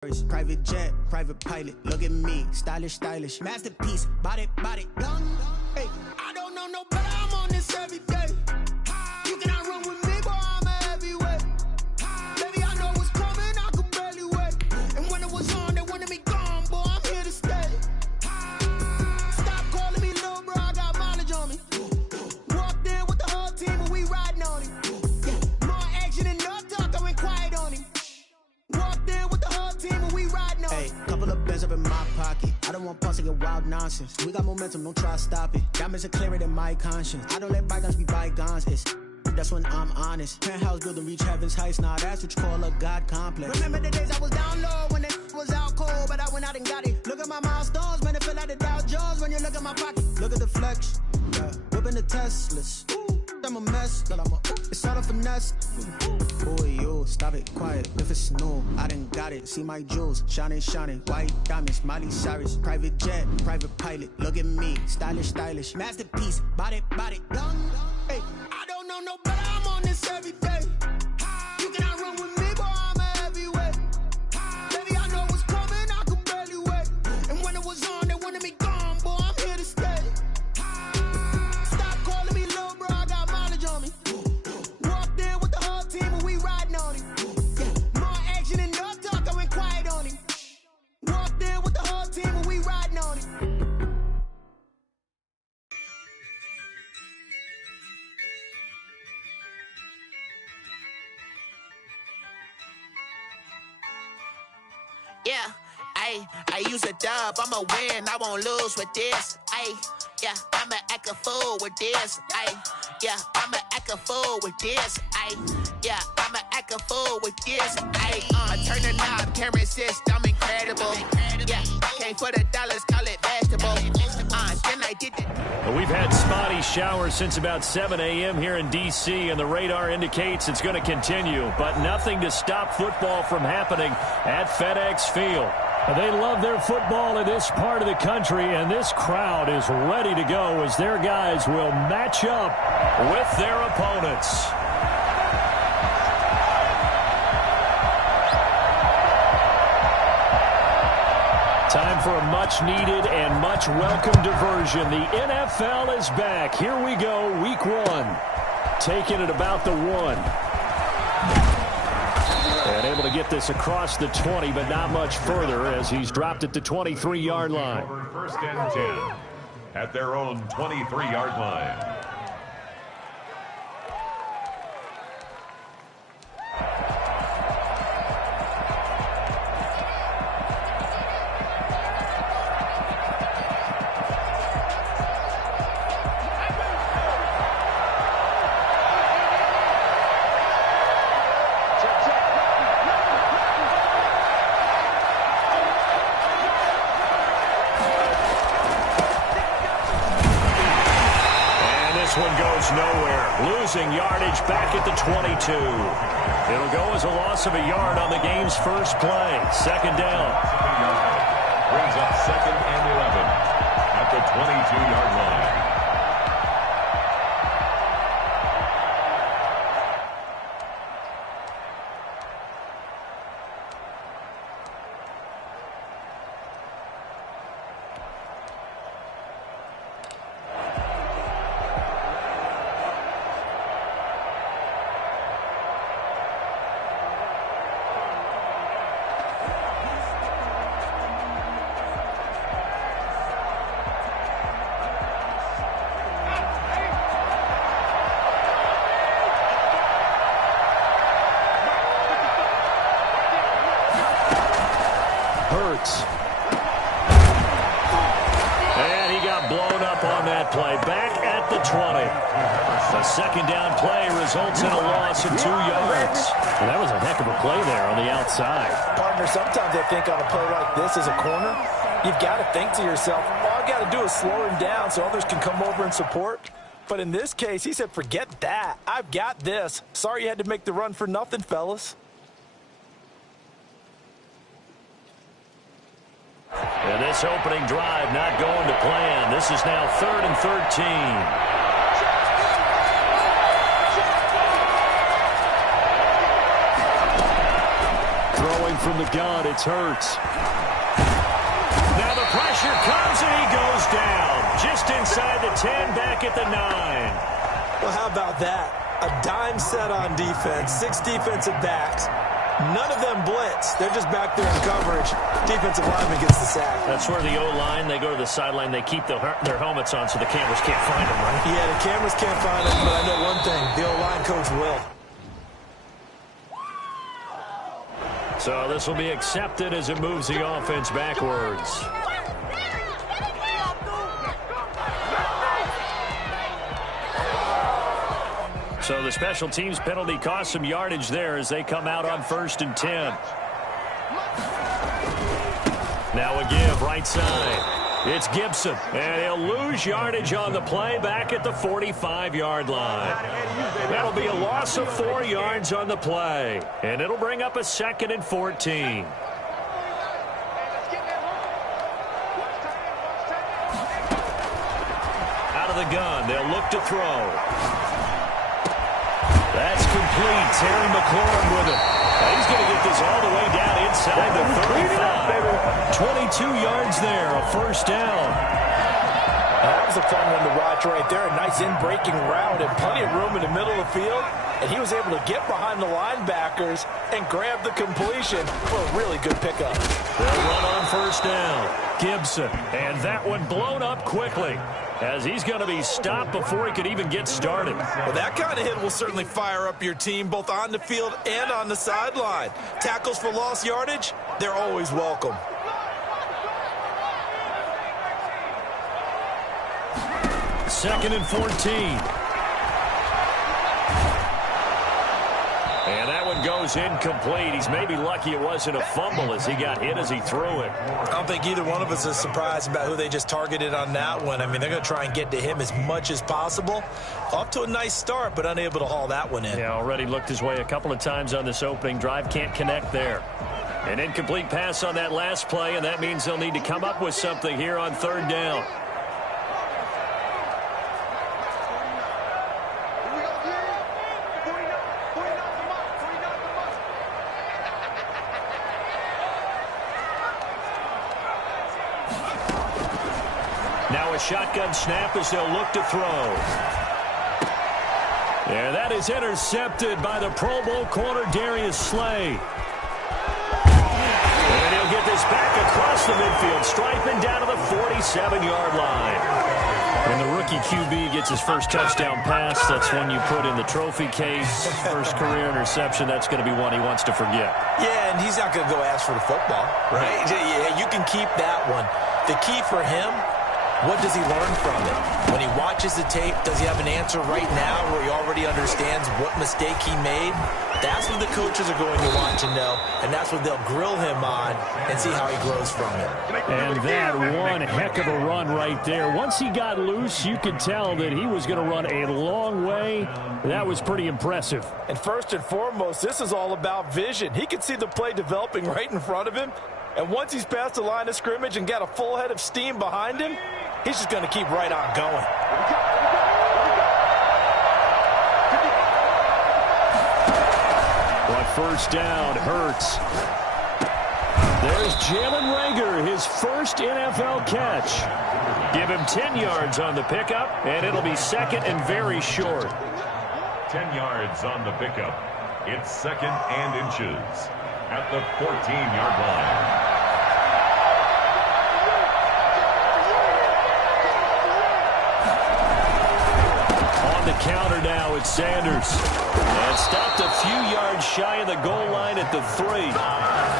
Private jet, private pilot, look at me, stylish, stylish, masterpiece, body, done. Hey, I don't know no better, I'm on this every day. You cannot run with me, boy, I'm a heavyweight. Baby, I know what's coming, I could barely wait. And when it was on, they wanted me gone, boy, I'm here to stay. Stop calling me little bro, I got mileage on me. Walked in with the whole team and we riding on him. More action and no talk, I went quiet on him. Walked in with the whole team and we riding on him. Hey, couple of bands up in my pocket. I don't want pause to get wild nonsense. We got momentum, don't try to stop it. Diamonds are clearer than my conscience. I don't let bygones be bygones. That's when I'm honest. Penthouse building reach heaven's heights. Nah, that's what you call a God complex. Remember the days I was down low when it was out cold, but I went out and got it. Look at my milestones, man, it feel like the Dow Jones when you look at my pocket. Look at the flex, yeah. Whipping the Teslas. I'm a mess, but it's all a finesse. Boy, you stop it, quiet. If it's new, I done got it. See my jewels, shining, white diamonds, Miley Cyrus. Private jet, private pilot. Look at me, stylish, masterpiece, body, done. Hey, I don't know no better. I'm on this every day. You cannot run with me, boy, I'm a heavyweight. Baby, I know what's coming, I could barely wait. And when it was on, they wanted me gone, boy, I'm here to stay. Stop calling me little bro, I got mileage on me. Walked in with the whole team and we riding on him. More action and no talk, I went quiet on him. Walked in with the whole team and we riding on him. Yeah, I use a dub, I'ma win, I won't lose with this. Yeah, I'ma act a fool with this. Yeah, I'ma act a fool with this. Yeah, I'ma act a fool with this. I turn the knob, can't resist, I'm incredible. Yeah, came for the dollars, call it vegetable. Then I did it. Well, we've had spotty showers since about 7 a.m. here in D.C., and the radar indicates it's going to continue, but nothing to stop football from happening at FedEx Field. They love their football in this part of the country, and this crowd is ready to go as their guys will match up with their opponents. Time for a much-needed and much-welcome diversion. The NFL is back. Here we go, week 1. Taking it about the 1. And able to get this across the 20, but not much further as he's dropped at the 23-yard line. First and 10 at their own 23-yard line. Nowhere. Losing yardage back at the 22. It'll go as a loss of a yard on the game's first play. Second down. Brings up 2nd and 11 at the 22-yard line. And he got blown up on that play. Back at the 20. A second down play results in a loss of 2 yards. Well, that was a heck of a play there on the outside. Partner, sometimes I think on a play like this as a corner, you've got to think to yourself, all I've got to do is slow him down so others can come over and support. But in this case, he said, forget that. I've got this. Sorry you had to make the run for nothing, fellas. And this opening drive not going to plan. This is now 3rd and 13. from the gun, it's Hurts. Now the pressure comes, and he goes down. Just inside the 10, back at the 9. Well, how about that? A dime set on defense, 6 defensive backs. None of them blitz. They're just back there in coverage. Defensive lineman gets the sack. That's where the O-line, they go to the sideline, they keep their helmets on so the cameras can't find them, right? Yeah, the cameras can't find them, but I know one thing. The O-line coach will. So this will be accepted as it moves the offense backwards. So the special teams penalty cost some yardage there as they come out on 1st and 10. Now a give right side. It's Gibson, and he'll lose yardage on the play back at the 45-yard line. That'll be a loss of 4 yards on the play, and it'll bring up a 2nd and 14. Out of the gun, they'll look to throw. That's complete. Terry McLaurin with it. He's going to get this all the way down inside the 35. 22 yards there, a 1st down. That was a fun one to watch right there. A nice in-breaking route and plenty of room in the middle of the field. And he was able to get behind the linebackers and grab the completion for a really good pickup. They'll run on 1st down. Gibson. And that one blown up quickly, as he's going to be stopped before he could even get started. Well, that kind of hit will certainly fire up your team both on the field and on the sideline. Tackles for lost yardage, they're always welcome. Second and 14. And that one goes incomplete. He's maybe lucky it wasn't a fumble as he got hit as he threw it. I don't think either one of us is surprised about who they just targeted on that one. I mean, they're going to try and get to him as much as possible. Off to a nice start, but unable to haul that one in. Yeah, already looked his way a couple of times on this opening drive. Can't connect there. An incomplete pass on that last play, and that means they'll need to come up with something here on 3rd down. Now a shotgun snap as they'll look to throw. And that is intercepted by the Pro Bowl corner Darius Slay. And he'll get this back across the midfield, striping down to the 47-yard line. When the rookie QB gets his first touchdown pass, that's when you put in the trophy case. First career interception, that's going to be one he wants to forget. Yeah, and he's not going to go ask for the football, right? Yeah, you can keep that one. The key for him, what does he learn from it? When he watches the tape, does he have an answer right now where he already understands what mistake he made? That's what the coaches are going to want to know, and that's what they'll grill him on and see how he grows from it. And that one heck of a run right there. Once he got loose, you could tell that he was going to run a long way. That was pretty impressive. And first and foremost, this is all about vision. He could see the play developing right in front of him, and once he's past the line of scrimmage and got a full head of steam behind him, he's just going to keep right on going. On 1st down, Hurts. There's Jalen Reagor, his first NFL catch. Give him 10 yards on the pickup, and it'll be 2nd and very short. 10 yards on the pickup. It's 2nd and inches at the 14-yard line. The counter now, it's Sanders. And stopped a few yards shy of the goal line at the 3.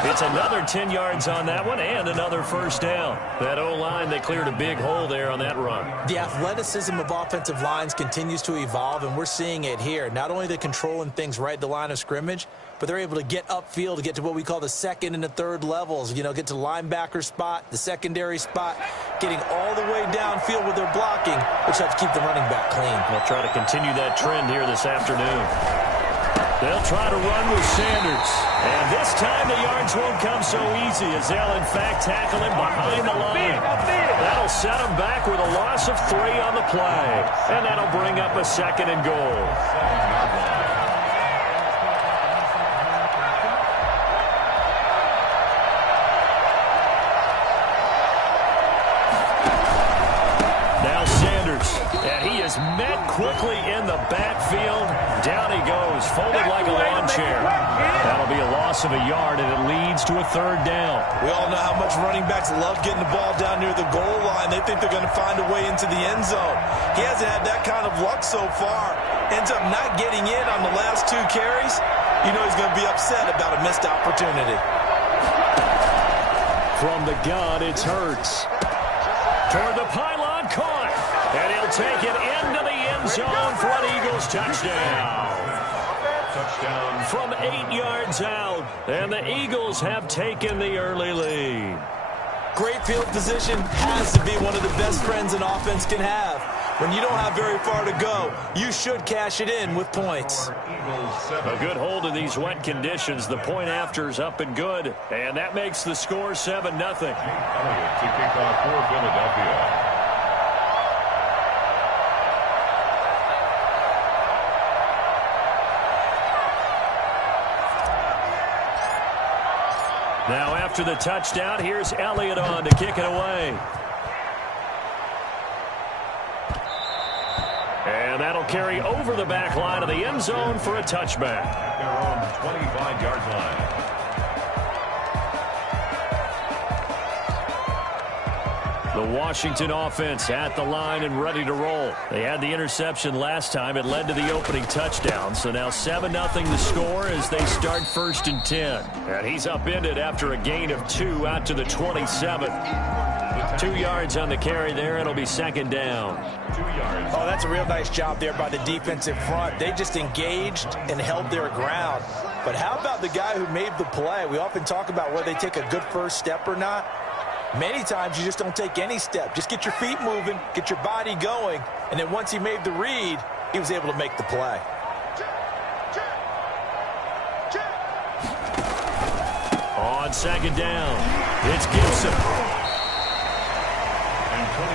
It's another 10 yards on that one and another 1st down. That O-line, they cleared a big hole there on that run. The athleticism of offensive lines continues to evolve, and we're seeing it here. Not only are they controlling things right at the line of scrimmage, but they're able to get upfield to get to what we call the 2nd and the 3rd levels. You know, get to the linebacker spot, the secondary spot, getting all the way downfield with their blocking, which helps keep the running back clean. They'll try to continue that trend here this afternoon. They'll try to run with Sanders. And this time the yards won't come so easy as they'll, in fact, tackle him behind the line. That'll set him back with a loss of 3 on the play. And that'll bring up a 2nd and goal. is met quickly in the backfield. Down he goes, folded like a lawn chair. That'll be a loss of a yard, and it leads to a third down. We all know how much running backs love getting the ball down near the goal line. They think they're going to find a way into the end zone. He hasn't had that kind of luck so far. Ends up not getting in on the last 2 carries. You know he's going to be upset about a missed opportunity. From the gun, it's Hurts. Toward the pylon, caught. And he'll take it into the end zone for an Eagles touchdown. Touchdown. From 8 yards out, and the Eagles have taken the early lead. Great field position has to be one of the best friends an offense can have. When you don't have very far to go, you should cash it in with points. A good hold in these wet conditions. The point after's up and good, and that makes the score 7-0. Elliott to kick off for Philadelphia. Now after the touchdown, here's Elliott on to kick it away. And that'll carry over the back line of the end zone for a touchback. At their own 25-yard line. The Washington offense at the line and ready to roll. They had the interception last time. It led to the opening touchdown. So now 7-0 the score as they start 1st and 10. And he's upended after a gain of 2 out to the 27. 2 yards on the carry there. It'll be 2nd down. 2 yards. Oh, that's a real nice job there by the defensive front. They just engaged and held their ground. But how about the guy who made the play? We often talk about whether they take a good first step or not. Many times you just don't take any step. Just get your feet moving, get your body going, and then once he made the read, he was able to make the play. On 2nd down, it's Gibson.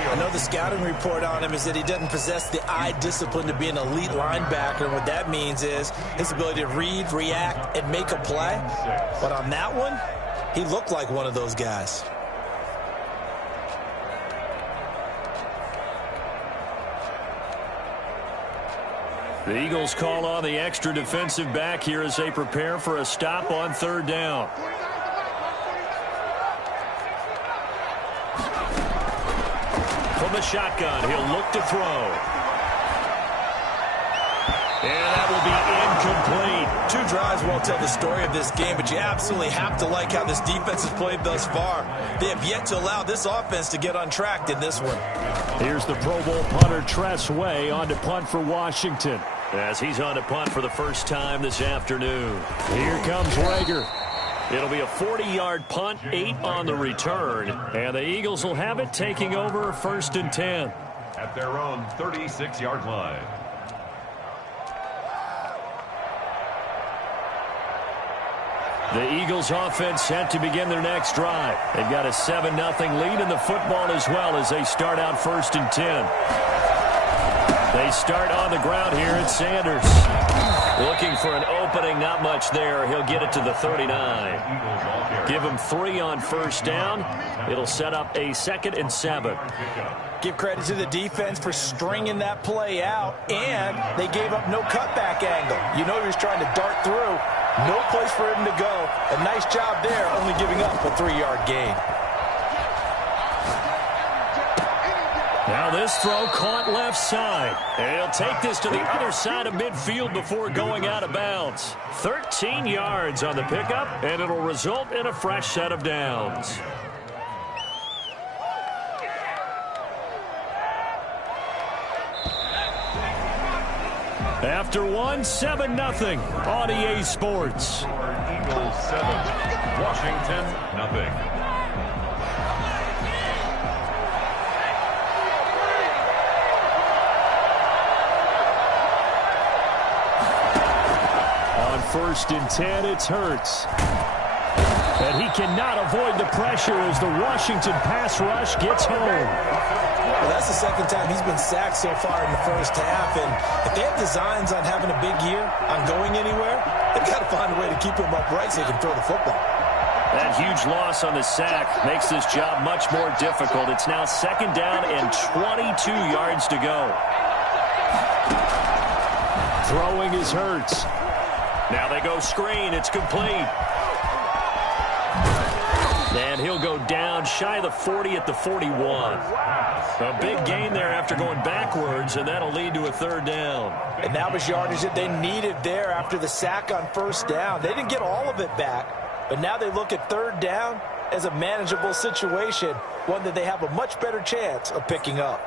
I know the scouting report on him is that he doesn't possess the eye discipline to be an elite linebacker. And what that means is his ability to read, react, and make a play. But on that one, he looked like one of those guys. The Eagles call on the extra defensive back here as they prepare for a stop on 3rd down. From the shotgun, he'll look to throw. And that will be incomplete. 2 drives won't tell the story of this game, but you absolutely have to like how this defense has played thus far. They have yet to allow this offense to get untracked in this one. Here's the Pro Bowl punter Tress Way on to punt for Washington, as he's on to punt for the first time this afternoon. Here comes Rager. It'll be a 40-yard punt, 8 on the return, and the Eagles will have it taking over 1st and 10. At their own 36-yard line. The Eagles offense set to begin their next drive. They've got a 7-0 lead in the football as well as they start out 1st and 10. They start on the ground here at Sanders. Looking for an opening, not much there. He'll get it to the 39. Give him 3 on 1st down. It'll set up a 2nd and 7. Give credit to the defense for stringing that play out, and they gave up no cutback angle. You know he was trying to dart through. No place for him to go. A nice job there, only giving up a 3-yard gain. Now this throw caught left side. And he'll take this to the other side of midfield before going out of bounds. 13 yards on the pickup, and it'll result in a fresh set of downs. After 7-0 on EA Sports. Eagles 7, Washington 0. On 1st and 10, it's Hurts. And he cannot avoid the pressure as the Washington pass rush gets home. Well, that's the 2nd time he's been sacked so far in the first half. And if they have designs on having a big year, on going anywhere, they've got to find a way to keep him upright so he can throw the football. That huge loss on the sack makes this job much more difficult. It's now 2nd down and 22 yards to go. Throwing is Hurts. Now they go screen. It's complete. And he'll go down shy of the 40 at the 41. A big gain there after going backwards, and that'll lead to a third down. And that was yardage that they needed there after the sack on first down. They didn't get all of it back, but now they look at third down as a manageable situation, one that they have a much better chance of picking up.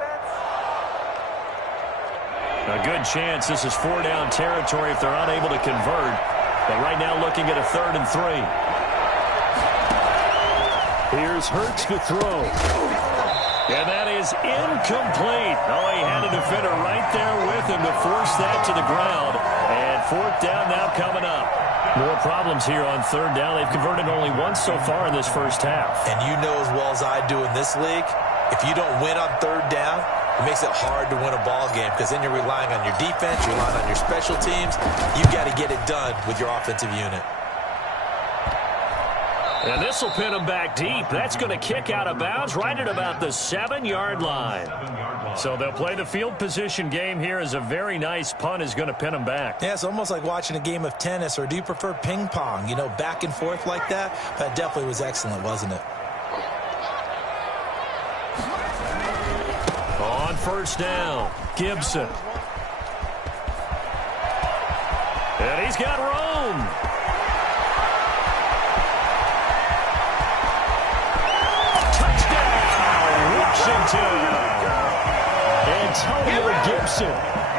A good chance this is 4-down territory if they're unable to convert. But right now looking at a 3rd and 3. Here's Hurts to throw. And that is incomplete. Oh, he had a defender right there with him to force that to the ground. And 4th down now coming up. More problems here on 3rd down. They've converted only once so far in this first half. And you know as well as I do in this league, if you don't win on 3rd down, it makes it hard to win a ball game because then you're relying on your defense, you're relying on your special teams. You've got to get it done with your offensive unit. And this will pin him back deep. That's going to kick out of bounds right at about the 7-yard line. So they'll play the field position game here as a very nice punt is going to pin him back. Yeah, it's almost like watching a game of tennis, or do you prefer ping pong? You know, back and forth like that? That definitely was excellent, wasn't it? On first down, Gibson. And he's got room. Antonio Gibson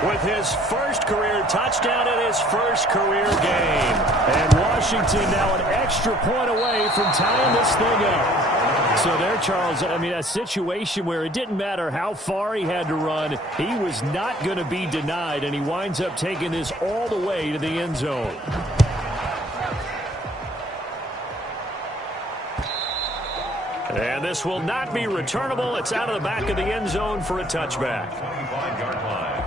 with his first career touchdown in his first career game. And Washington now an extra point away from tying this thing up. So there, Charles, I mean, a situation where it didn't matter how far he had to run. He was not going to be denied, and he winds up taking this all the way to the end zone. And this will not be returnable. It's out of the back of the end zone for a touchback. 25-yard line.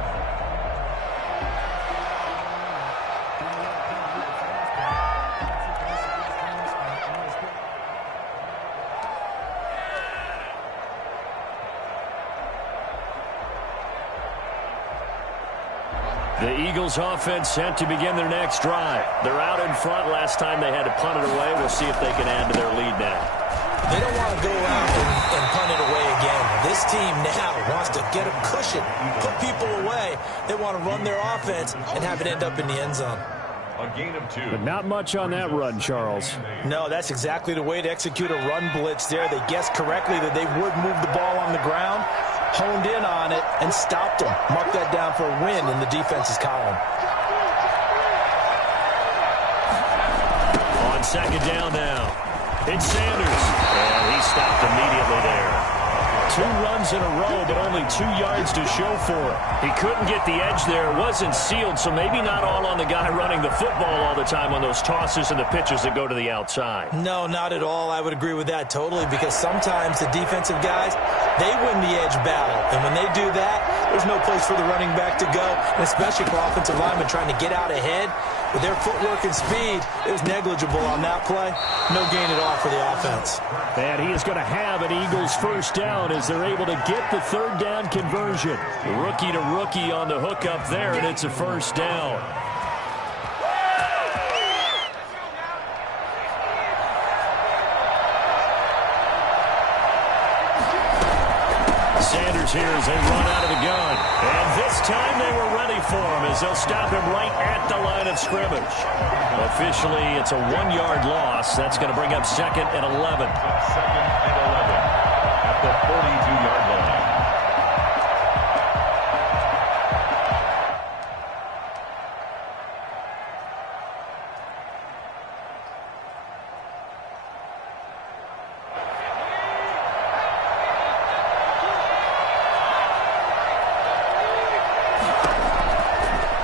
The Eagles offense set to begin their next drive. They're out in front. Last time they had to punt it away. We'll see if they can add to their lead now. They don't want to go out and punt it away again. This team now wants to get a cushion, put people away. They want to run their offense and have it end up in the end zone. A gain of 2. But not much on that run, Charles. No, that's exactly the way to execute a run blitz there. They guessed correctly that they would move the ball on the ground, honed in on it, and stopped them. Mark that down for a win in the defense's column. On second down now. It's Sanders, and he stopped immediately there. 2 runs in a row, but only 2 yards to show for it. He couldn't get the edge there. It wasn't sealed, so maybe not all on the guy running the football all the time on those tosses and the pitches that go to the outside. No, not at all. I would agree with that totally, because sometimes the defensive guys, they win the edge battle. And when they do that, there's no place for the running back to go, and especially for offensive linemen trying to get out ahead. With their footwork and speed, it was negligible on that play. No gain at all for the offense. And he is going to have an Eagles first down as they're able to get the 3rd down conversion. Rookie to rookie on the hook up there, and it's a first down. Sanders here as they run out of the gun. And this time they were ready for him as they'll stop him right at the line of scrimmage. Officially, it's a 1-yard loss. That's going to bring up 2nd and 11. 2nd and 11 at the 42-yard line.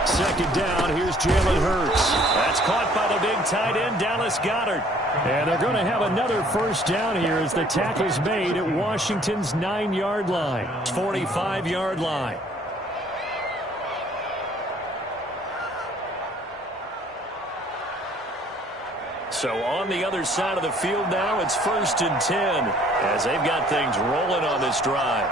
Second down, here's Jalen Hurts. That's caught by the big tight end, Dallas Goedert. And they're going to have another first down here as the tackle's made at Washington's 9-yard line. 45-yard line. So on the other side of the field now, it's 1st and 10 as they've got things rolling on this drive.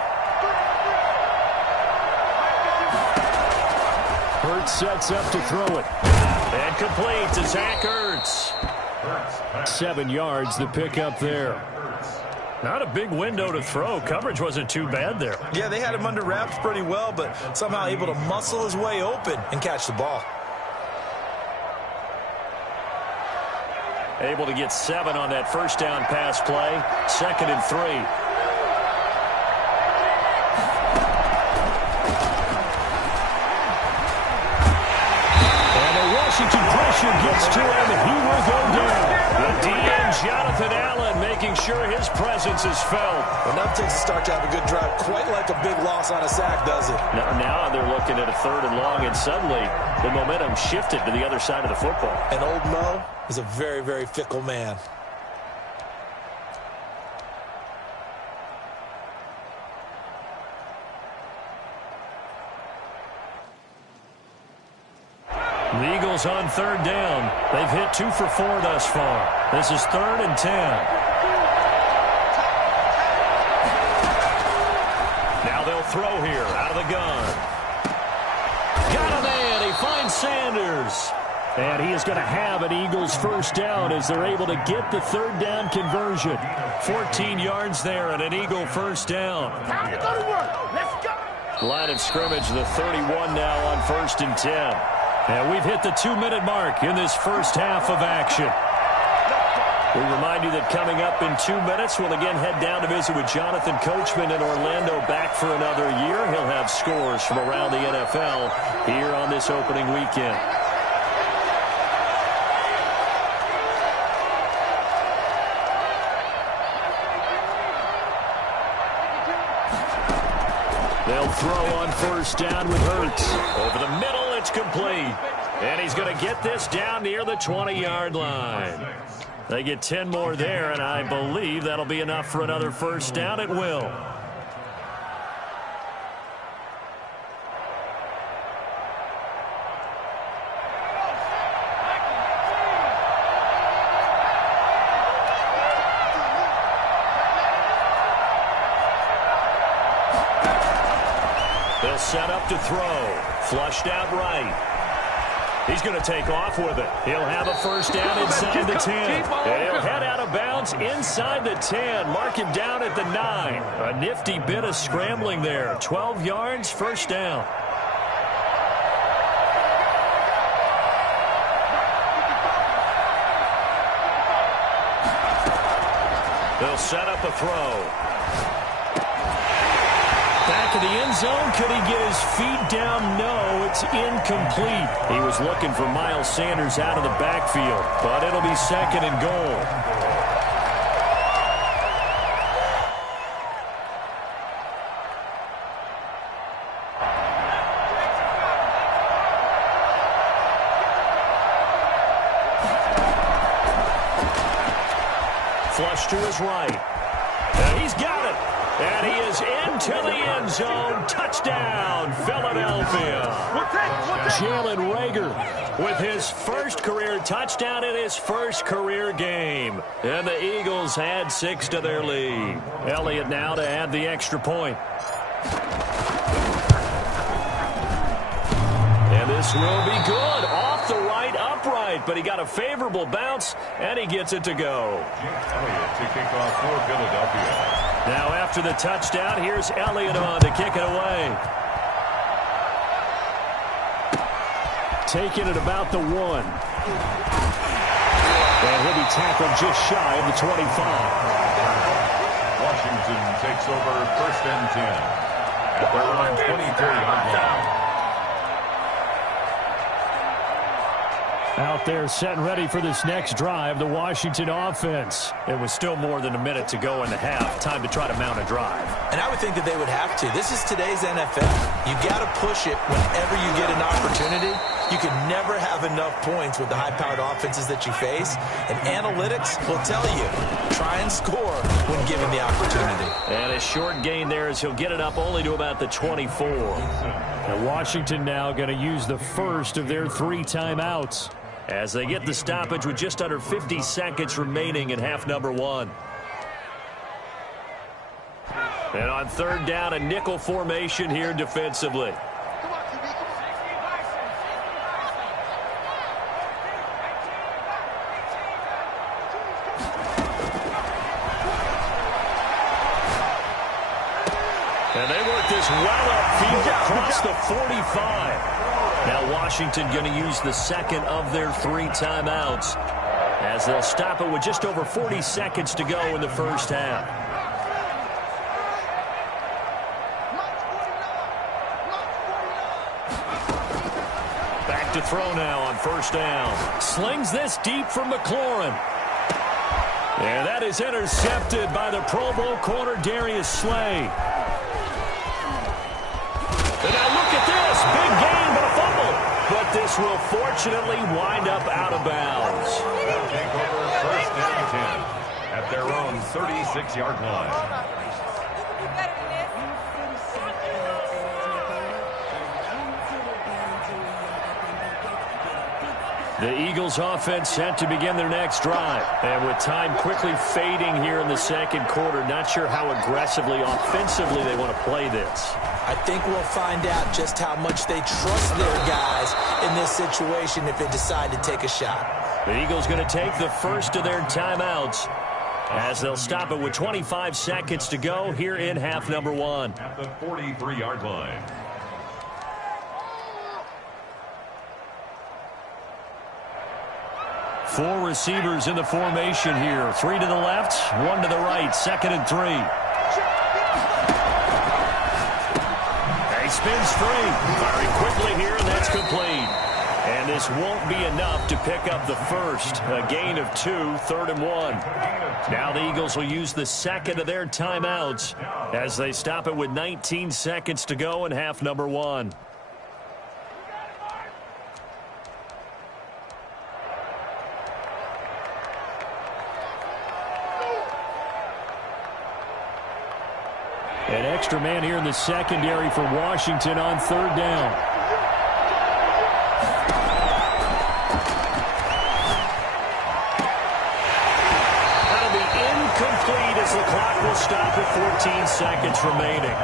Hurts sets up to throw it. And complete to Zach Ertz. 7 yards, the pickup there. Not a big window to throw. Coverage wasn't too bad there. Yeah, they had him under wraps pretty well, but somehow able to muscle his way open and catch the ball. Able to get 7 on that first down pass play. 2nd and 3. And the Washington pressure gets to him, and he will go down. The DN, Jonathan Allen, making sure his presence is felt. Enough takes to start to have a good drive. Quite like a big loss on a sack, does it? Now they're looking at a 3rd and long, and suddenly the momentum shifted to the other side of the football. And old Mo is a very, very fickle man. The Eagles on 3rd down. They've hit 2 for 4 thus far. This is 3rd and 10. Now they'll throw here out of the gun. Got a man. He finds Sanders. And he is going to have an Eagles first down as they're able to get the 3rd down conversion. 14 yards there and an Eagle first down. Time to go to work. Let's go. Line of scrimmage, the 31 now on 1st and 10. And we've hit the 2-minute mark in this first half of action. We remind you that coming up in 2 minutes, we'll again head down to visit with Jonathan Coachman in Orlando, back for another year. He'll have scores from around the NFL here on this opening weekend. They'll throw on first down with Hurts. Over the middle, it's complete. And he's going to get this down near the 20-yard line. They get 10 more there, and I believe that'll be enough for another first down. It will. They'll set up to throw. Flushed out right. He's going to take off with it. He'll have a first down inside the 10. He'll head out of bounds inside the 10. Mark him down at the 9. A nifty bit of scrambling there. 12 yards, first down. They'll set up a throw. Back of the end zone. Could he get his feet down? No, it's incomplete. He was looking for Miles Sanders out of the backfield, but it'll be 2nd and goal. Flush to his right. And he's got it. And he is into the end zone. Touchdown, Philadelphia. Jalen Reagor with his first career touchdown in his first career game. And the Eagles add 6 to their lead. Elliott now to add the extra point. And this will be good. Off the right, upright. But he got a favorable bounce, and he gets it to go. Elliott to kick off for Philadelphia. Now after the touchdown, here's Elliott on to kick it away. Taking it about the 1. And he'll be tackled just shy of the 25. Washington takes over 1st and 10 at their own 24-yard line. Out there set and ready for this next drive, the Washington offense. It was still more than a minute to go in the half. Time to try to mount a drive. And I would think that they would have to. This is today's NFL. You got to push it whenever you get an opportunity. You can never have enough points with the high-powered offenses that you face. And analytics will tell you, try and score when given the opportunity. And a short gain there as he'll get it up only to about the 24. And Washington now going to use the first of their 3 timeouts as they get the stoppage with just under 50 seconds remaining in half number 1. And on 3rd down, a nickel formation here defensively. And they work this well upfield across the 45. Now Washington going to use the second of their 3 timeouts as they'll stop it with just over 40 seconds to go in the first half. Back to throw now on first down. Slings this deep from McLaurin. And that is intercepted by the Pro Bowl corner Darius Slay. And now look at this. Big gain, but a fumble. But this will fortunately wind up out of bounds. They'll take over first and 10 at their own 36-yard line. The Eagles offense set to begin their next drive. And with time quickly fading here in the second quarter, not sure how aggressively, offensively they want to play this. I think we'll find out just how much they trust their guys in this situation if they decide to take a shot. The Eagles going to take the first of their timeouts as they'll stop it with 25 seconds to go here in half number 1. At the 43-yard line. Four receivers in the formation here. 3 to the left, 1 to the right. 2nd and 3. He spins free. Firing quickly here, and that's complete. And this won't be enough to pick up the first. A gain of 2, 3rd and 1. Now the Eagles will use the second of their timeouts as they stop it with 19 seconds to go in half number 1. An extra man here in the secondary for Washington on 3rd down. That'll be incomplete as the clock will stop with 14 seconds remaining.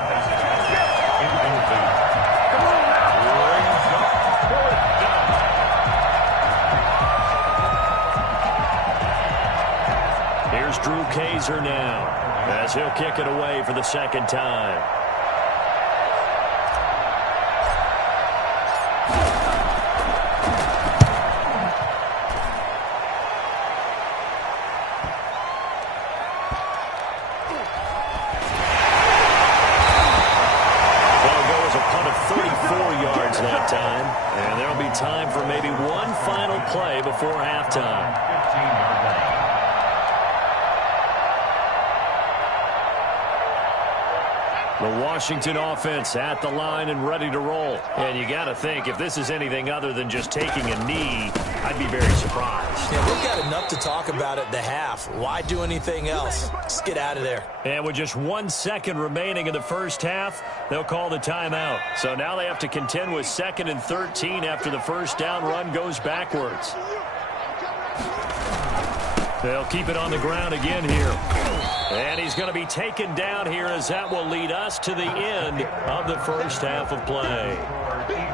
Here's Drew Kaiser now, as he'll kick it away for the second time. That'll go as a punt of 34 yards that time. And there'll be time for maybe one final play before halftime. 15-yard line. The Washington offense at the line and ready to roll. And you got to think, if this is anything other than just taking a knee, I'd be very surprised. Yeah, they've got enough to talk about at the half. Why do anything else? Just get out of there. And with just 1 second remaining in the first half, they'll call the timeout. So now they have to contend with 2nd and 13 after the first down run goes backwards. They'll keep it on the ground again here. And he's going to be taken down here as that will lead us to the end of the first half of play.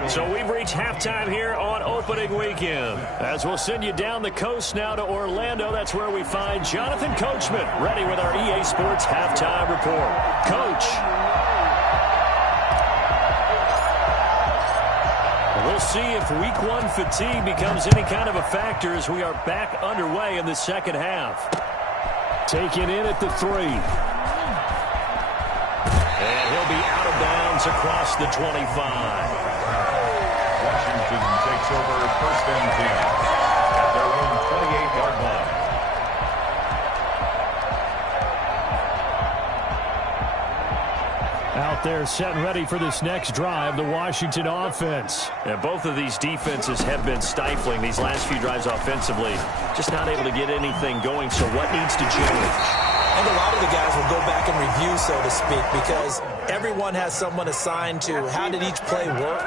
So we've reached halftime here on opening weekend. As we'll send you down the coast now to Orlando, that's where we find Jonathan Coachman ready with our EA Sports halftime report. Coach. We'll see if week 1 fatigue becomes any kind of a factor as we are back underway in the second half. Taken in at the 3. And he'll be out of bounds across the 25. Washington takes over first and 10 at their own 28-yard line. Out there set and ready for this next drive, the Washington offense. And both of these defenses have been stifling these last few drives offensively. Just not able to get anything going, so what needs to change? And a lot of the guys will go back and review, so to speak, because everyone has someone assigned to how did each play work.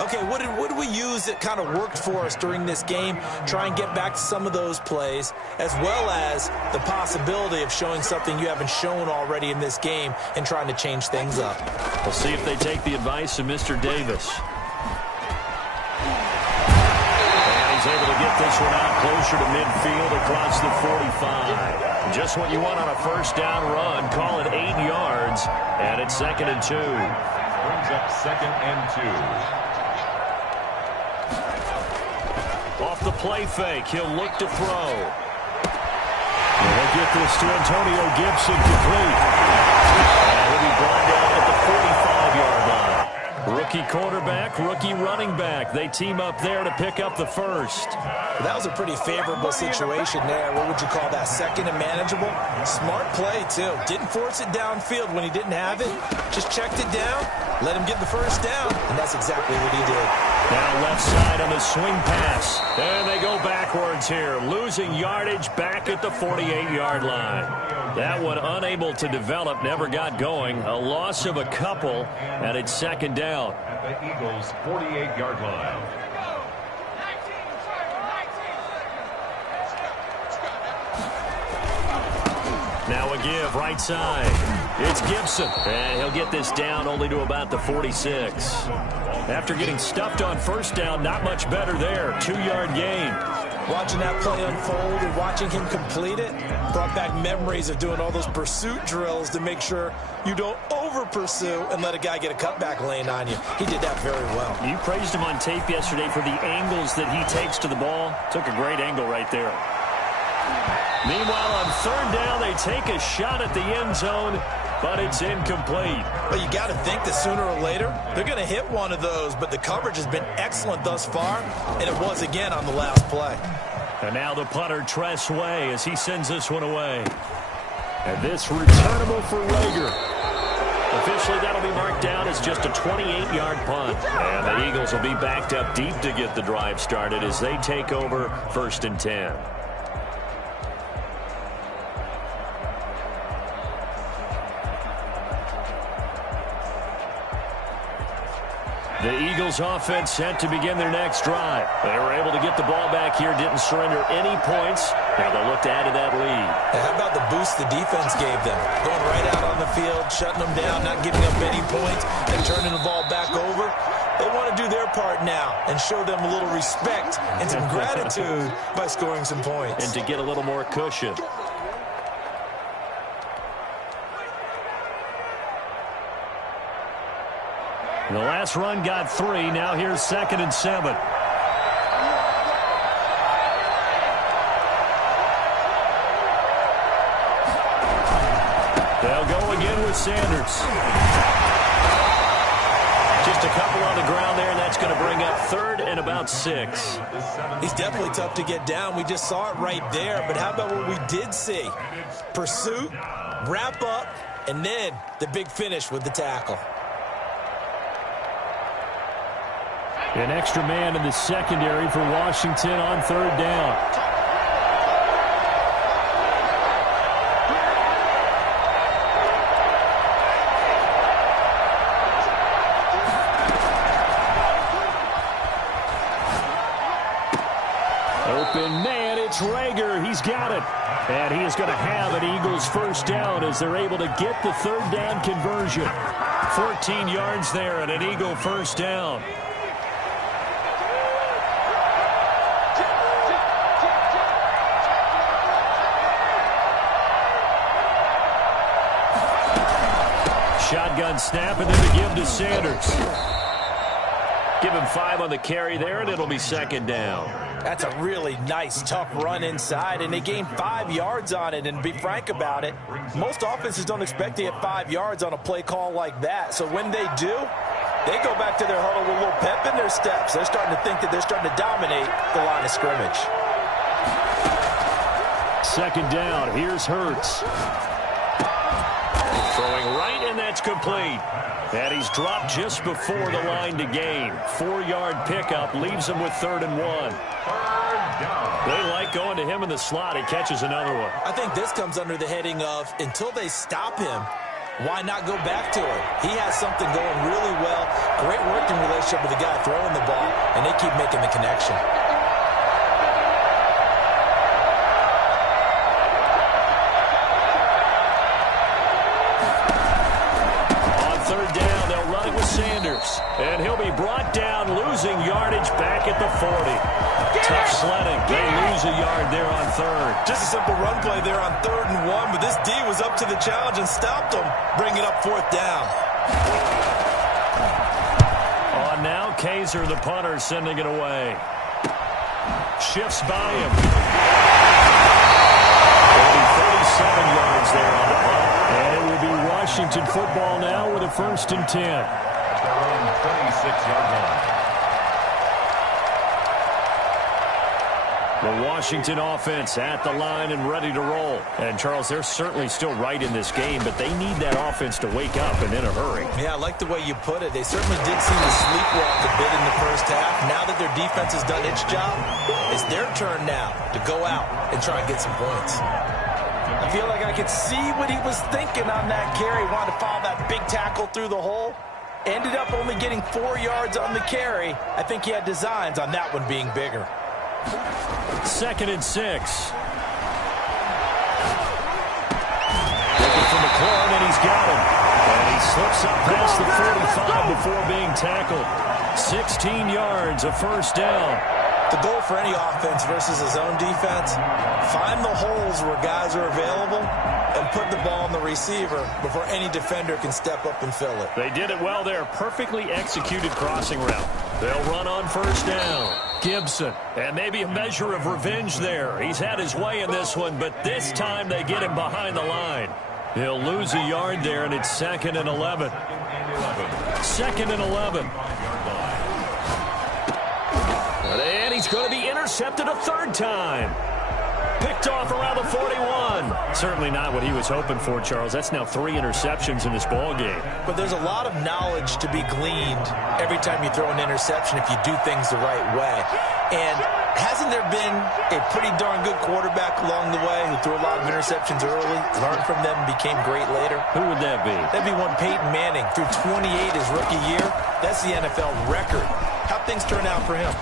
Okay, what did we use that kind of worked for us during this game? Try and get back to some of those plays, as well as the possibility of showing something you haven't shown already in this game and trying to change things up. We'll see if they take the advice of Mr. Davis. And he's able to get this one out closer to midfield across the 45. Just what you want on a first down run. Call it 8 yards. yards. And it's 2nd and 2. Brings up 2nd and 2. Off the play fake, he'll look to throw. And they'll get this to Antonio Gibson complete. And he'll be brought down at the 45-yard line. Rookie quarterback, rookie running back. They team up there to pick up the first. That was a pretty favorable situation there. What would you call that? 2nd and manageable? Smart play, too. Didn't force it downfield when he didn't have it. Just checked it down, let him get the first down, and that's exactly what he did. Now left side on the swing pass. And they go backwards here, losing yardage back at the 48-yard line. That one unable to develop, never got going. A loss of a couple, and it's 2nd down. At the Eagles' 48-yard line. Now a give, right side. It's Gibson, and he'll get this down only to about the 46. After getting stuffed on first down, not much better there. 2-yard gain. Watching that play unfold and watching him complete it brought back memories of doing all those pursuit drills to make sure you don't over-pursue and let a guy get a cutback lane on you. He did that very well. You praised him on tape yesterday for the angles that he takes to the ball. Took a great angle right there. Meanwhile, on 3rd down, they take a shot at the end zone, but it's incomplete. But you got to think that sooner or later, they're going to hit one of those, but the coverage has been excellent thus far, and it was again on the last play. And now the punter, Tress Way, as he sends this one away. And this returnable for Rager. Officially, that'll be marked down as just a 28-yard punt. And the Eagles will be backed up deep to get the drive started as they take over 1st and 10. The Eagles offense set to begin their next drive. They were able to get the ball back here, didn't surrender any points. Now they'll look to add to that lead. And how about the boost the defense gave them? Going right out on the field, shutting them down, not giving up any points, and turning the ball back over. They want to do their part now and show them a little respect and some gratitude by scoring some points. And to get a little more cushion. The last run got 3. Now here's 2nd and 7. They'll go again with Sanders. Just a couple on the ground there, and that's going to bring up 3rd and about 6. He's definitely tough to get down. We just saw it right there. But how about what we did see? Pursuit, wrap up, and then the big finish with the tackle. An extra man in the secondary for Washington on 3rd down. Open man, it's Rager. He's got it. And he is going to have an Eagles first down as they're able to get the 3rd down conversion. 14 yards there and an Eagle first down. Shotgun snap, and then to give to Sanders. Give him 5 on the carry there, and it'll be 2nd down. That's a really nice, tough run inside, and they gained 5 yards on it. And to be frank about it, most offenses don't expect to get 5 yards on a play call like that. So when they do, they go back to their huddle with a little pep in their steps. They're starting to think that they're starting to dominate the line of scrimmage. 2nd down, here's Hurts. Throwing right, and that's complete. And he's dropped just before the line to gain. 4-yard pickup leaves him with 3rd and 1. They like going to him in the slot. He catches another one. I think this comes under the heading of until they stop him, why not go back to him? He has something going really well. Great working relationship with the guy throwing the ball, and they keep making the connection. it with Sanders. And he'll be brought down, losing yardage back at the 40. Tough sledding. They lose a yard there on third. Just a simple run play there on 3rd and 1, but this D was up to the challenge and stopped them, bringing up 4th down. On now, Kaiser, the punter, sending it away. Shifts by him. 37 yards there on the punt. And it will be Washington football now with a 1st and 10. Their own 26-yard line. The Washington offense at the line and ready to roll. And, Charles, they're certainly still right in this game, but they need that offense to wake up and in a hurry. Yeah, I like the way you put it. They certainly did seem to sleepwalk a bit in the first half. Now that their defense has done its job, it's their turn now to go out and try and get some points. I feel like I could see what he was thinking on that carry. Wanted to follow that big tackle through the hole. Ended up only getting 4 yards on the carry. I think he had designs on that one being bigger. 2nd and 6. Looking for McLaurin, and he's got him. And he slips up past the 45 before being tackled. 16 yards, a 1st down. The goal for any offense versus his own defense, find the holes where guys are available and put the ball on the receiver before any defender can step up and fill it. They did it well there. Perfectly executed crossing route. They'll run on 1st down. Gibson. And maybe a measure of revenge there. He's had his way in this one, but this time they get him behind the line. He'll lose a yard there, and it's 2nd and 11. 2nd and 11. And he's going to be intercepted a 3rd time. Picked off around the 41. Certainly not what he was hoping for, Charles. That's now 3 interceptions in this ball game. But there's a lot of knowledge to be gleaned every time you throw an interception if you do things the right way. And hasn't there been a pretty darn good quarterback along the way who threw a lot of interceptions early, learned from them, became great later? Who would that be? That'd be one Peyton Manning. Threw 28 his rookie year. That's the NFL record. How'd things turn out for him?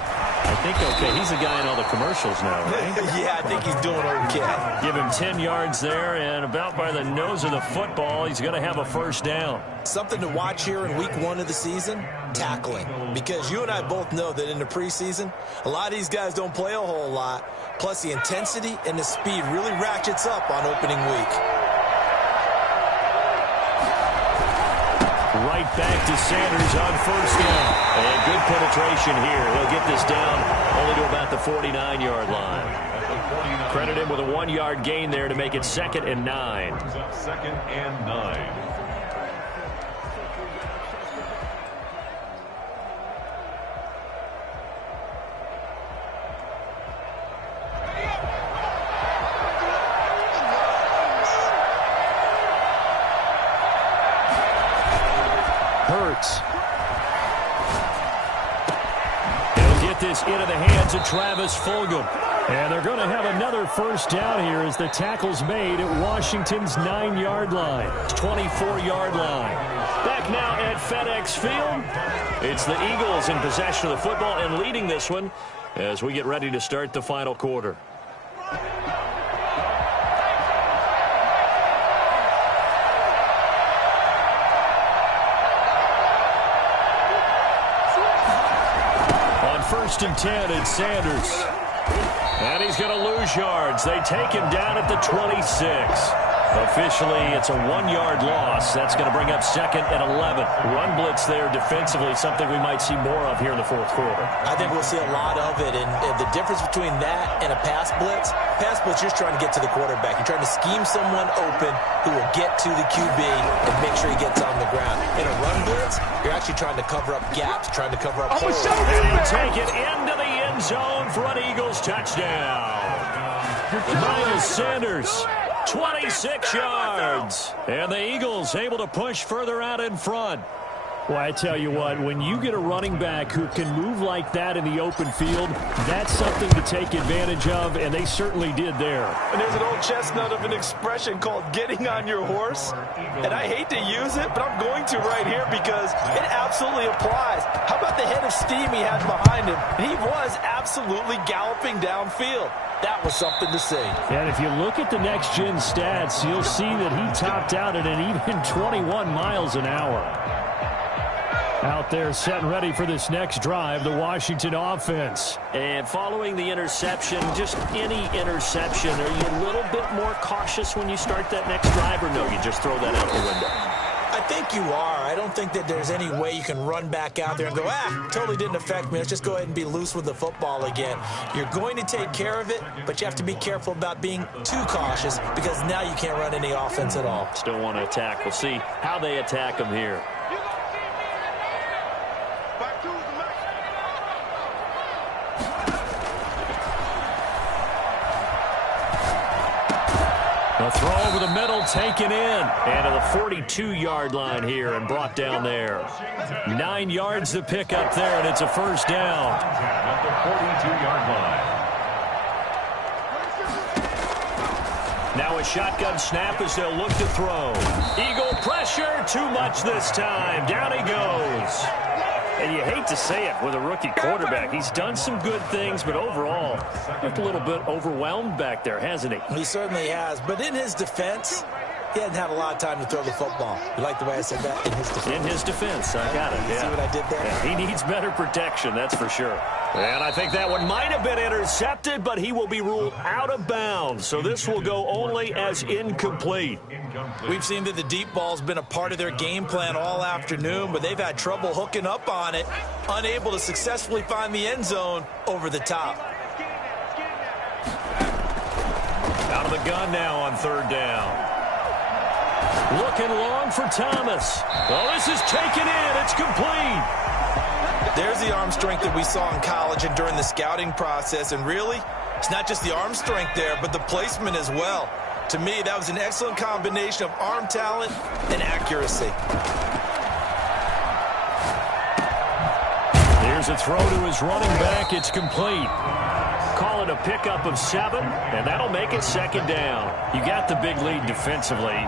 I think okay. He's a guy in all the commercials now, right? Yeah, I think he's doing okay. Give him 10 yards there, and about by the nose of the football, he's going to have a 1st down. Something to watch here in week 1 of the season, tackling. Because you and I both know that in the preseason, a lot of these guys don't play a whole lot. Plus, the intensity and the speed really ratchets up on opening week. Right back to Sanders on 1st down. And good penetration here. He'll get this down only to about the 49-yard line. Credit him with a 1-yard gain there to make it 2nd and 9. 2nd and 9. Hurts. He'll get this into the hands of Travis Fulgham. And they're going to have another 1st down here as the tackle's made at Washington's 9-yard line. 24-yard line. Back now at FedEx Field. It's the Eagles in possession of the football and leading this one as we get ready to start the final quarter. On 1st and 10, it's Sanders. And he's going to lose yards. They take him down at the 26. Officially, it's a 1-yard loss. That's going to bring up 2nd and 11. Run blitz there defensively, something we might see more of here in the 4th quarter. I think we'll see a lot of it. And the difference between that and a pass blitz, you're just trying to get to the quarterback. You're trying to scheme someone open who will get to the QB and make sure he gets on the ground. In a run blitz, you're actually trying to cover up gaps, trying to cover up holes. And he'll take it into the end zone for an Eagles touchdown. Miles Sanders, 26 yards. And the Eagles able to push further out in front. Well, I tell you what, when you get a running back who can move like that in the open field, that's something to take advantage of, and they certainly did there. And there's an old chestnut of an expression called getting on your horse. And I hate to use it, but I'm going to right here because it absolutely applies. How about the head of steam he had behind him? He was absolutely galloping downfield. That was something to see. And if you look at the next-gen stats, you'll see that he topped out at an even 21 miles an hour. Out there set and ready for this next drive, the Washington offense. And following the interception, just any interception, are you a little bit more cautious when you start that next drive, or no, you just throw that out the window? I think you are. I don't think that there's any way you can run back out there and go, totally didn't affect me. Let's just go ahead and be loose with the football again. You're going to take care of it, but you have to be careful about being too cautious because now you can't run any offense at all. Still want to attack. We'll see how they attack them here. A throw over the middle, taken in, and to the 42-yard line here and brought down there. 9 yards to pick up there, and it's a first down. At the 42-yard line. Now a shotgun snap as they'll look to throw. Eagle pressure, too much this time. Down he goes. And you hate to say it with a rookie quarterback. He's done some good things, but overall, looked a little bit overwhelmed back there, hasn't he? He certainly has. But in his defense, he hadn't had a lot of time to throw the football. You like the way I said that? In his defense. In his defense, I got it. You see what I did there? Yeah, he needs better protection, that's for sure. And I think that one might have been intercepted, but he will be ruled out of bounds. So this will go only as incomplete. We've seen that the deep ball's been a part of their game plan all afternoon, but they've had trouble hooking up on it, unable to successfully find the end zone over the top. Out of the gun now on third down. Looking long for Thomas. Well, this is taken in. It's complete. There's the arm strength that we saw in college and during the scouting process. And really, it's not just the arm strength there, but the placement as well. To me, that was an excellent combination of arm talent and accuracy. Here's a throw to his running back. It's complete. Call it a pickup of 7, and that'll make it second down. You got the big lead defensively.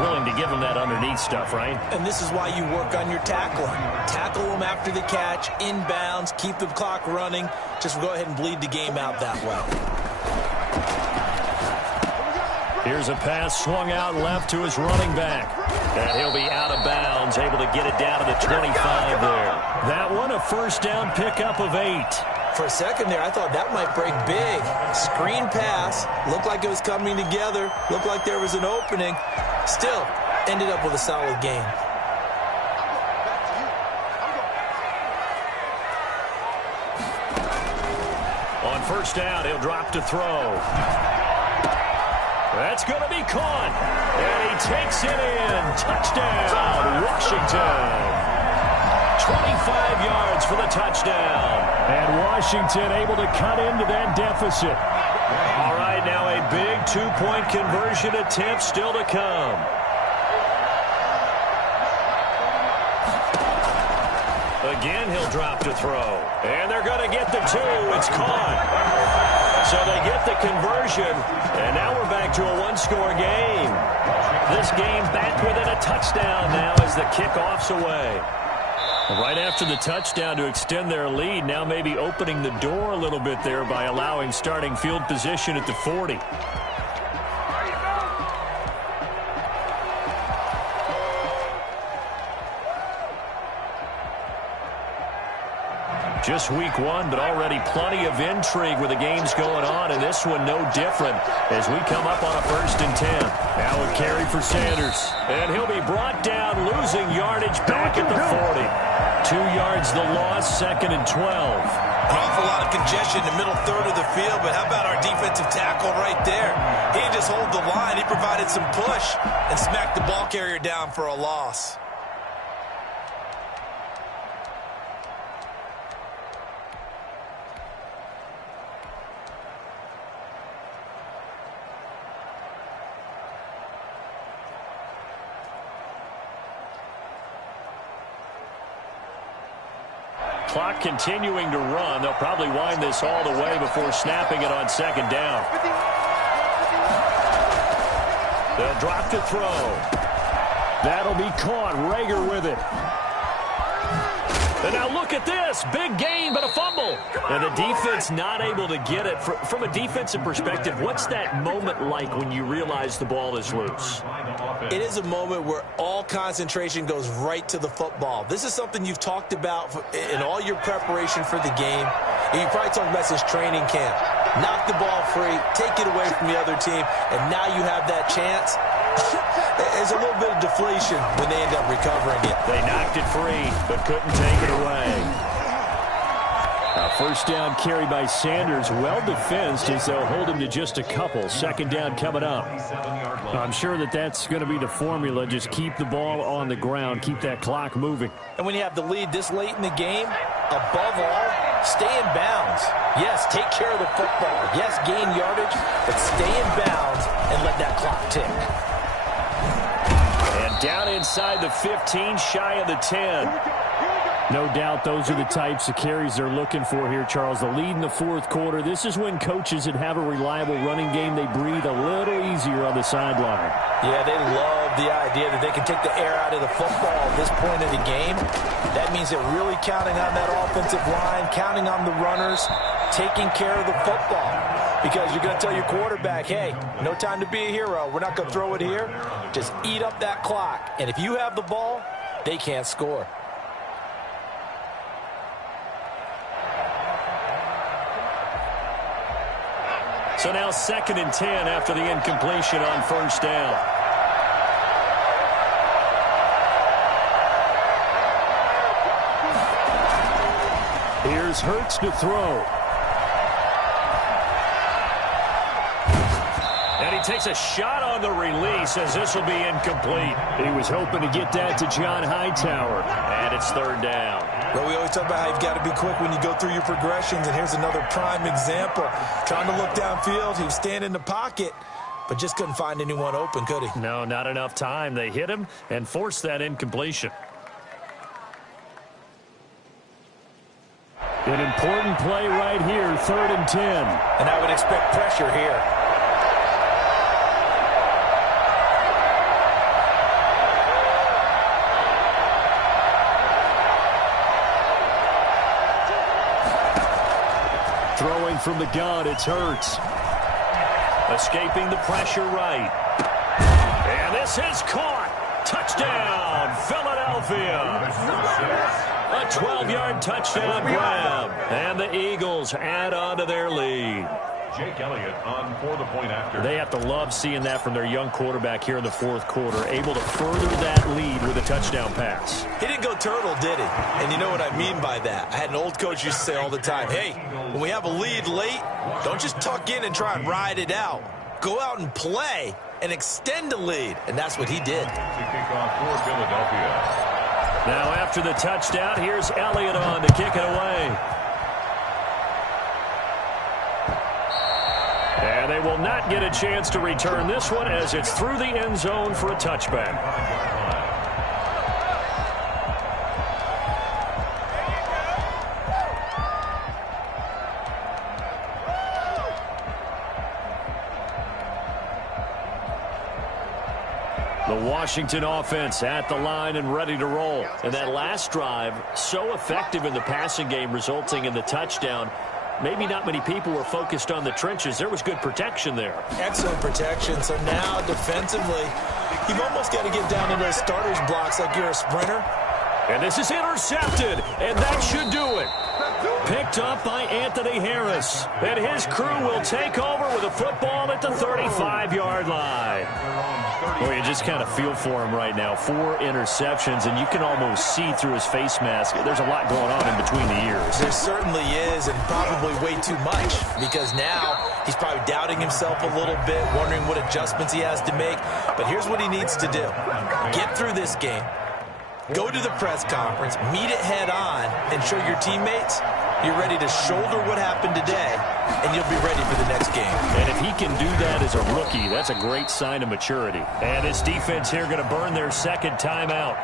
Willing to give him that underneath stuff, right? And this is why you work on your tackling. Tackle them after the catch, inbounds, keep the clock running. Just go ahead and bleed the game out that way. Here's a pass swung out left to his running back. And he'll be out of bounds, able to get it down to the 25 there. That one, a first down pickup of 8. For a second there, I thought that might break big. Screen pass. Looked like it was coming together. Looked like there was an opening. Still, ended up with a solid game. On first down, he'll drop to throw. That's going to be caught. And he takes it in. Touchdown, Washington. 25 yards for the touchdown. And Washington able to cut into that deficit. All right, now a big two-point conversion attempt still to come. Again, he'll drop to throw. And they're going to get the 2. It's caught. So they get the conversion. And now we're back to a one-score game. This game back within a touchdown now as the kickoff's away. Right after the touchdown to extend their lead, now maybe opening the door a little bit there by allowing starting field position at the 40. Just week 1, but already plenty of intrigue with the games going on, and this one no different as we come up on a 1st and 10. Now a carry for Sanders, and he'll be brought down, losing yardage back at the 40. 2 yards the loss, 2nd and 12. An awful lot of congestion in the middle third of the field, but how about our defensive tackle right there? He didn't just hold the line, he provided some push and smacked the ball carrier down for a loss. Clock continuing to run. They'll probably wind this all the way before snapping it on 2nd down. They'll drop to throw. That'll be caught. Rager with it. And now look at this. Big gain, but a fumble. And the defense not able to get it. From a defensive perspective, what's that moment like when you realize the ball is loose? It is a moment where all concentration goes right to the football. This is something you've talked about in all your preparation for the game. And you probably talked about since training camp. Knock the ball free, take it away from the other team, and now you have that chance. There's a little bit of deflation when they end up recovering it. They knocked it free, but couldn't take it away. A first down carry by Sanders, well defensed as they'll hold him to just a couple. Second down coming up. I'm sure that's going to be the formula. Just keep the ball on the ground, keep that clock moving. And when you have the lead this late in the game, above all, stay in bounds. Yes, take care of the football. Yes, gain yardage, but stay in bounds and let that clock tick. And down inside the 15, shy of the 10. No doubt those are the types of carries they're looking for here, Charles. The lead in the fourth quarter. This is when coaches that have a reliable running game, they breathe a little easier on the sideline. Yeah, they love the idea that they can take the air out of the football at this point of the game. That means they're really counting on that offensive line, counting on the runners, taking care of the football. Because you're going to tell your quarterback, hey, no time to be a hero. We're not going to throw it here. Just eat up that clock. And if you have the ball, they can't score. So now 2nd and 10 after the incompletion on first down. Here's Hurts to throw. And he takes a shot on the release as this will be incomplete. He was hoping to get that to John Hightower. And it's 3rd down. Well, we always talk about how you've got to be quick when you go through your progressions, and here's another prime example. Trying to look downfield, he was standing in the pocket, but just couldn't find anyone open, could he? No, not enough time. They hit him and forced that incompletion. An important play right here, 3rd and 10. And I would expect pressure here. Throwing from the gun, it's Hurts. Escaping the pressure right. And this is caught. Touchdown, Philadelphia. A 12-yard touchdown grab. And the Eagles add on to their lead. Jake Elliott on for the point after. They have to love seeing that from their young quarterback here in the fourth quarter, able to further that lead with a touchdown pass. He didn't go turtle, did he? And you know what I mean by that. I had an old coach used to say all the time, hey, when we have a lead late, don't just tuck in and try and ride it out. Go out and play and extend the lead. And that's what he did. To kick off for Philadelphia. Now after the touchdown, here's Elliott on to kick it away. And they will not get a chance to return this one as it's through the end zone for a touchback. The Washington offense at the line and ready to roll. And that last drive, so effective in the passing game, resulting in the touchdown. Maybe not many people were focused on the trenches. There was good protection there. Excellent protection. So now defensively, you've almost got to get down to those starters blocks like you're a sprinter. And this is intercepted, and that should do it. Picked up by Anthony Harris. And his crew will take over with a football at the 35-yard line. Boy, you just kind of feel for him right now. 4 interceptions, and you can almost see through his face mask. There's a lot going on in between the ears. There certainly is, and probably way too much, because now he's probably doubting himself a little bit, wondering what adjustments he has to make. But here's what he needs to do. Get through this game. Go to the press conference, meet it head on, and show your teammates you're ready to shoulder what happened today, and you'll be ready for the next game. And if he can do that as a rookie, that's a great sign of maturity. And this defense here going to burn their second timeout.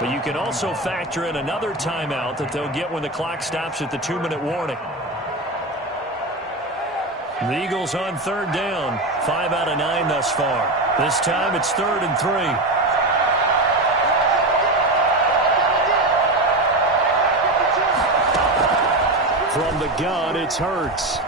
But you can also factor in another timeout that they'll get when the clock stops at the 2-minute warning. The Eagles on 3rd down, 5 out of 9 thus far. This time it's 3rd and 3. From the gun, it's Hurts.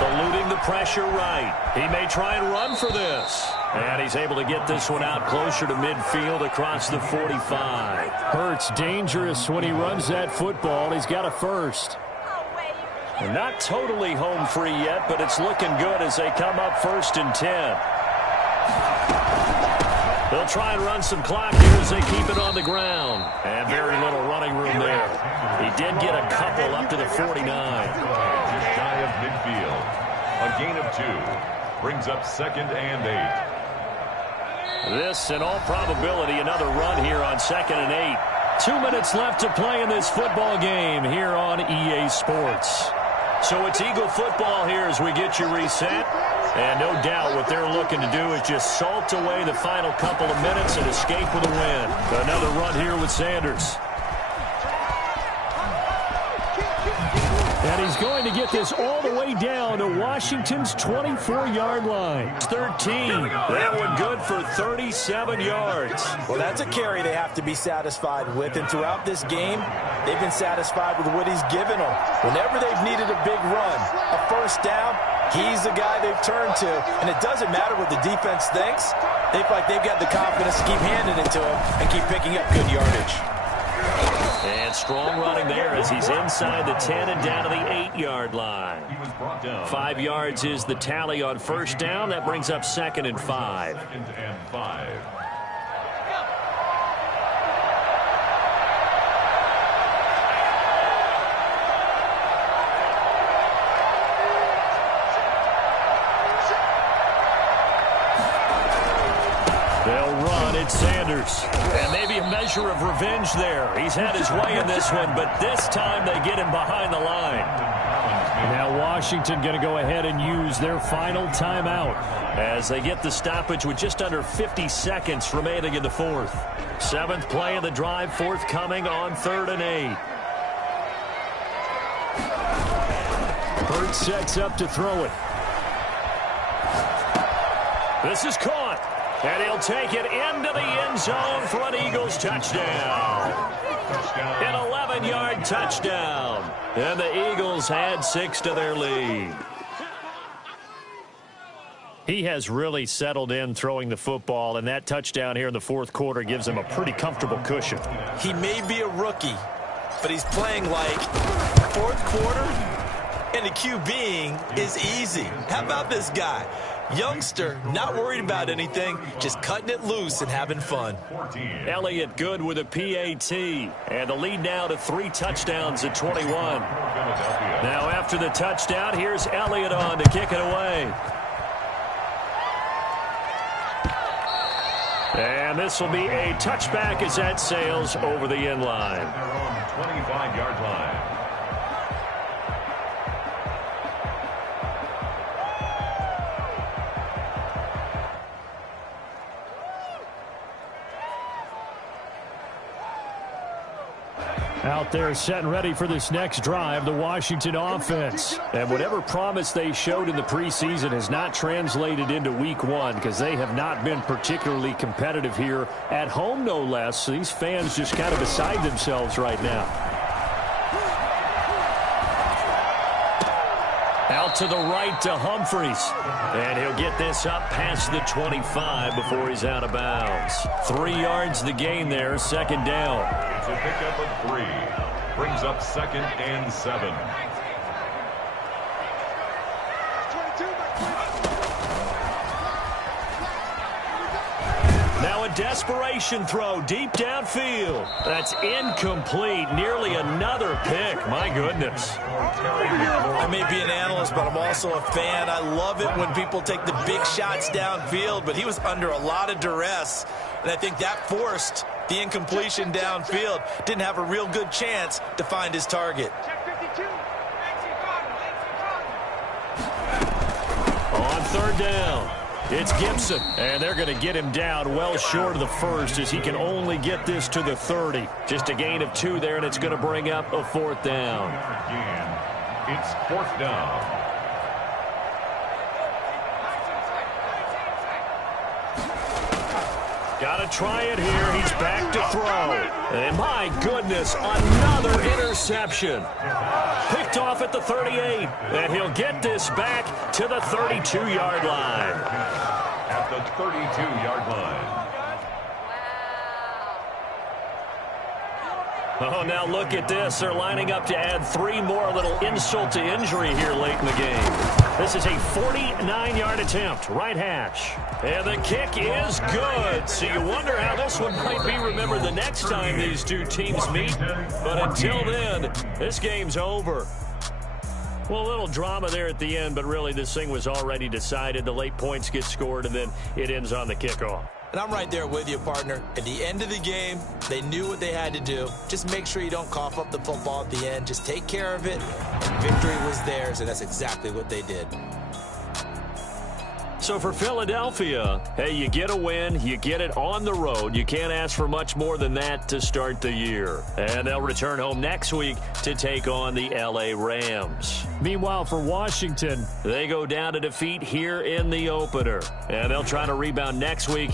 Eluding the pressure right. He may try and run for this. And he's able to get this one out closer to midfield across the 45. Hurts dangerous when he runs that football. He's got a first. And not totally home free yet, but it's looking good as they come up 1st and 10. They'll try and run some clock here as they keep it on the ground. And very little running room there. He did get a couple up to the 49. Just shy of midfield. A gain of 2. Brings up 2nd and 8. This, in all probability, another run here on 2nd and 8. 2 minutes left to play in this football game here on EA Sports. So it's Eagle football here as we get you reset. And no doubt what they're looking to do is just salt away the final couple of minutes and escape with a win. Another run here with Sanders. And he's going to get this all the way down to Washington's 24-yard line. 13. That one good for 37 yards. Well, that's a carry they have to be satisfied with. And throughout this game, they've been satisfied with what he's given them. Whenever they've needed a big run, a first down, he's the guy they've turned to. And it doesn't matter what the defense thinks. They feel like they've got the confidence to keep handing it to him and keep picking up good yardage. And strong running there as he's inside the 10 and down to the 8-yard line. 5 yards is the tally on first down. That brings up 2nd and 5. 2nd and 5. They'll run. It's Sanders. And maybe a measure of revenge there. He's had his way in this one, but this time they get him behind the line. Now Washington going to go ahead and use their final timeout as they get the stoppage with just under 50 seconds remaining in the 4th. 7th play of the drive forthcoming on 3rd and 8. Hurts sets up to throw it. This is caught. And he'll take it into the end zone for an Eagles touchdown. An 11-yard touchdown. And the Eagles add 6 to their lead. He has really settled in throwing the football, and that touchdown here in the 4th quarter gives him a pretty comfortable cushion. He may be a rookie, but he's playing like 4th quarter, and the QBing is easy. How about this guy? Youngster, not worried about anything, just cutting it loose and having fun. Elliott good with a PAT. And the lead now to 3 touchdowns at 21. Now after the touchdown, here's Elliott on to kick it away. And this will be a touchback as that sails over the end line. 25-yard line. Out there set and ready for this next drive, the Washington offense. And whatever promise they showed in the preseason has not translated into week 1 because they have not been particularly competitive here at home, no less. So these fans just kind of beside themselves right now. Out to the right to Humphries. And he'll get this up past the 25 before he's out of bounds. 3 yards the gain there, 2nd down. It's a pickup of 3. Brings up 2nd and 7. Now a desperation throw deep downfield. That's incomplete. Nearly another pick. My goodness. I may be an analyst, but I'm also a fan. I love it when people take the big shots downfield, but he was under a lot of duress, and I think that forced the incompletion downfield. Didn't have a real good chance to find his target. On 3rd down, it's Gibson, and they're going to get him down well short of the 1st as he can only get this to the 30. Just a gain of 2 there, and it's going to bring up a 4th down. It's 4th down. Got to try it here. He's back to throw. And my goodness, another interception. Picked off at the 38. And he'll get this back to the 32-yard line. At the 32-yard line. Oh, now look at this. They're lining up to add 3 more, a little insult to injury here late in the game. This is a 49-yard attempt, right hash. And the kick is good. So you wonder how this one might be remembered the next time these two teams meet. But until then, this game's over. Well, a little drama there at the end, but really this thing was already decided. The late points get scored, and then it ends on the kickoff. And I'm right there with you, partner. At the end of the game, they knew what they had to do. Just make sure you don't cough up the football at the end. Just take care of it, and victory was theirs, and that's exactly what they did. So for Philadelphia, hey, you get a win, you get it on the road. You can't ask for much more than that to start the year. And they'll return home next week to take on the L.A. Rams. Meanwhile, for Washington, they go down to defeat here in the opener. And they'll try to rebound next week